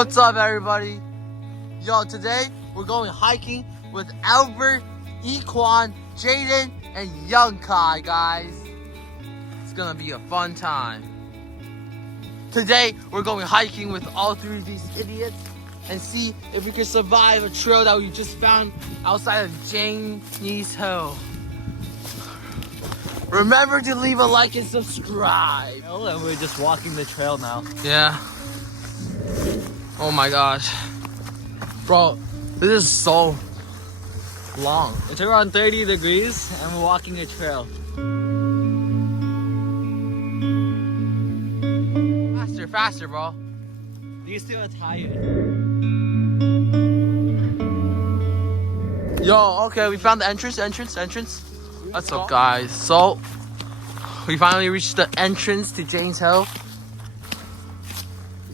What's up, everybody? Yo, today we're going hiking with Albert, Yikuan, Jayden, and Yunkai, guys. It's gonna be a fun time. Today we're going hiking with all three of these idiots and see if we can survive a trail that we just found outside of Jayden Helper. Remember to leave a like and subscribe. And we're just walking the trail now. Yeah. Oh my gosh. Bro, this is so long. It's around 30 degrees and we're walking a trail. Faster, faster, bro. These two are tired. Yo, okay, we found the entrance. What's up, guys? So, we finally reached the entrance to Jayden Helper.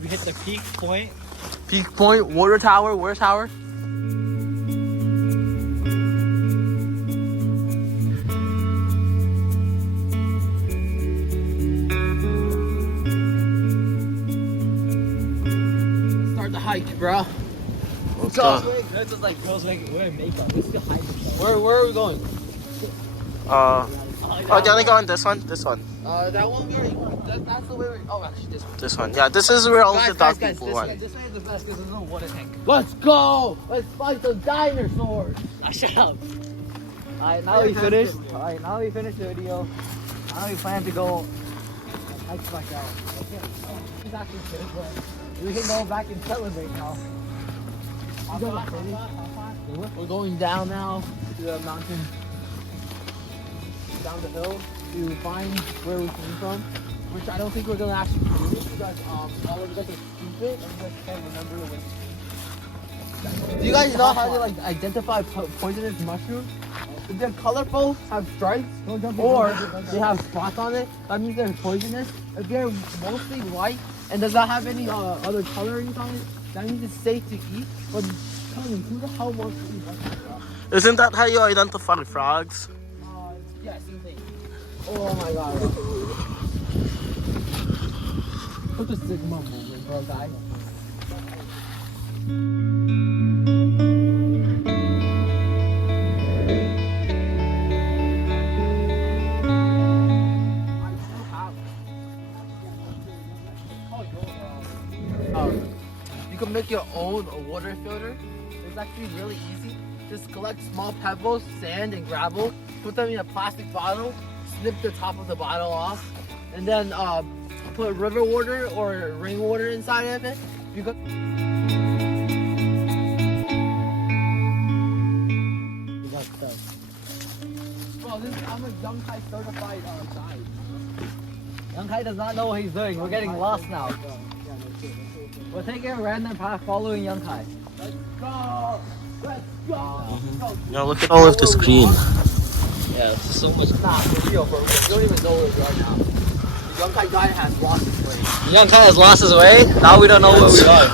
We hit the peak point. Peak point, water tower. Start the hike, bro. Let's go. That's just like girls wearing makeup. Let's go hike. Where are we going? Oh, can I go on this one? That one, that's the way oh, actually, this one. This one. Yeah, this is where all the dog people went. This way is the best because there's no water tank. Let's go! Let's fight the dinosaurs! Shut up. Alright, now we finished. Alright, now we finished the video. Now we plan to go hike back out. It's actually good, but we can go back and celebrate now. We're going down now to the mountain, down the hill to find where we came from, which I don't think we're gonna actually do this because all of you guys are stupid and you guys can't remember the way. Do you guys know how to like identify poisonous mushrooms? If they're colorful, have stripes, or they have spots on it, that means they're poisonous. If they're mostly white and does not have any other colorings on it, that means it's safe to eat. But tell me, who the hell wants to eat that? Isn't that how you identify frogs? Yeah, same thing. Oh my god. Put the Sigma movement, bro, guys. You can make your own water filter. It's actually really easy. Just collect small pebbles, sand, and gravel. Put them in a plastic bottle. Snip the top of the bottle off, and then put river water or rainwater inside of it. You got. Bro, I'm a Yunkai certified guide. Yunkai does not know what he's doing. We're getting lost now. We're taking a random path following Yunkai. Let's go! Yo, look at all of this green. Yeah, so much. Nah, for real, we don't even know where we are now. The Yunkai guy has lost his way. Yunkai has lost his way. Now we don't know where we are.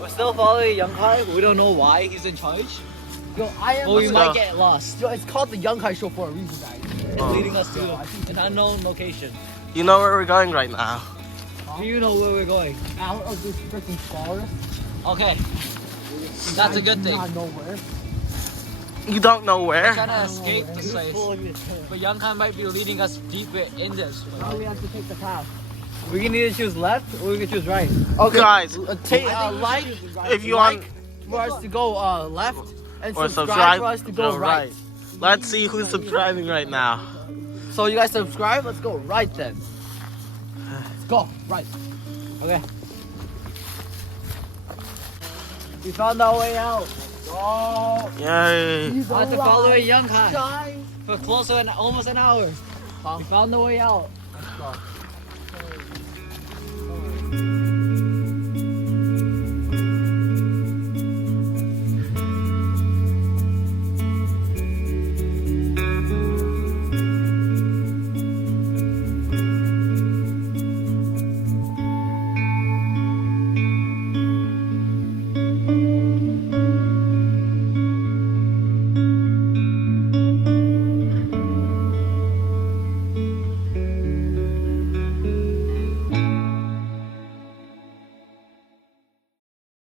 We're still following Yunkai. We don't know why he's in charge. Yo, I am. But we might get lost. Yo, it's called the Yunkai show for a reason, guys. It's leading us to an unknown location. You know where we're going right now. Do you know where we're going? Out of this freaking forest. Okay. That's a good thing. Not nowhere. You don't know We're where? trying to escape this place. But Yunkai might be leading us deeper in this. Now we have to take the path. We can either choose left or we can choose right. Okay, Guys, take like if you want for us to go left and or subscribe for us to go right. Let's see who's subscribing right now. So you guys subscribe. Let's go right then. Let's go right. Okay. We found our way out. Go. Yay. I have to follow a Yunkai Guys. for close to almost an hour. We found the way out. Let's go.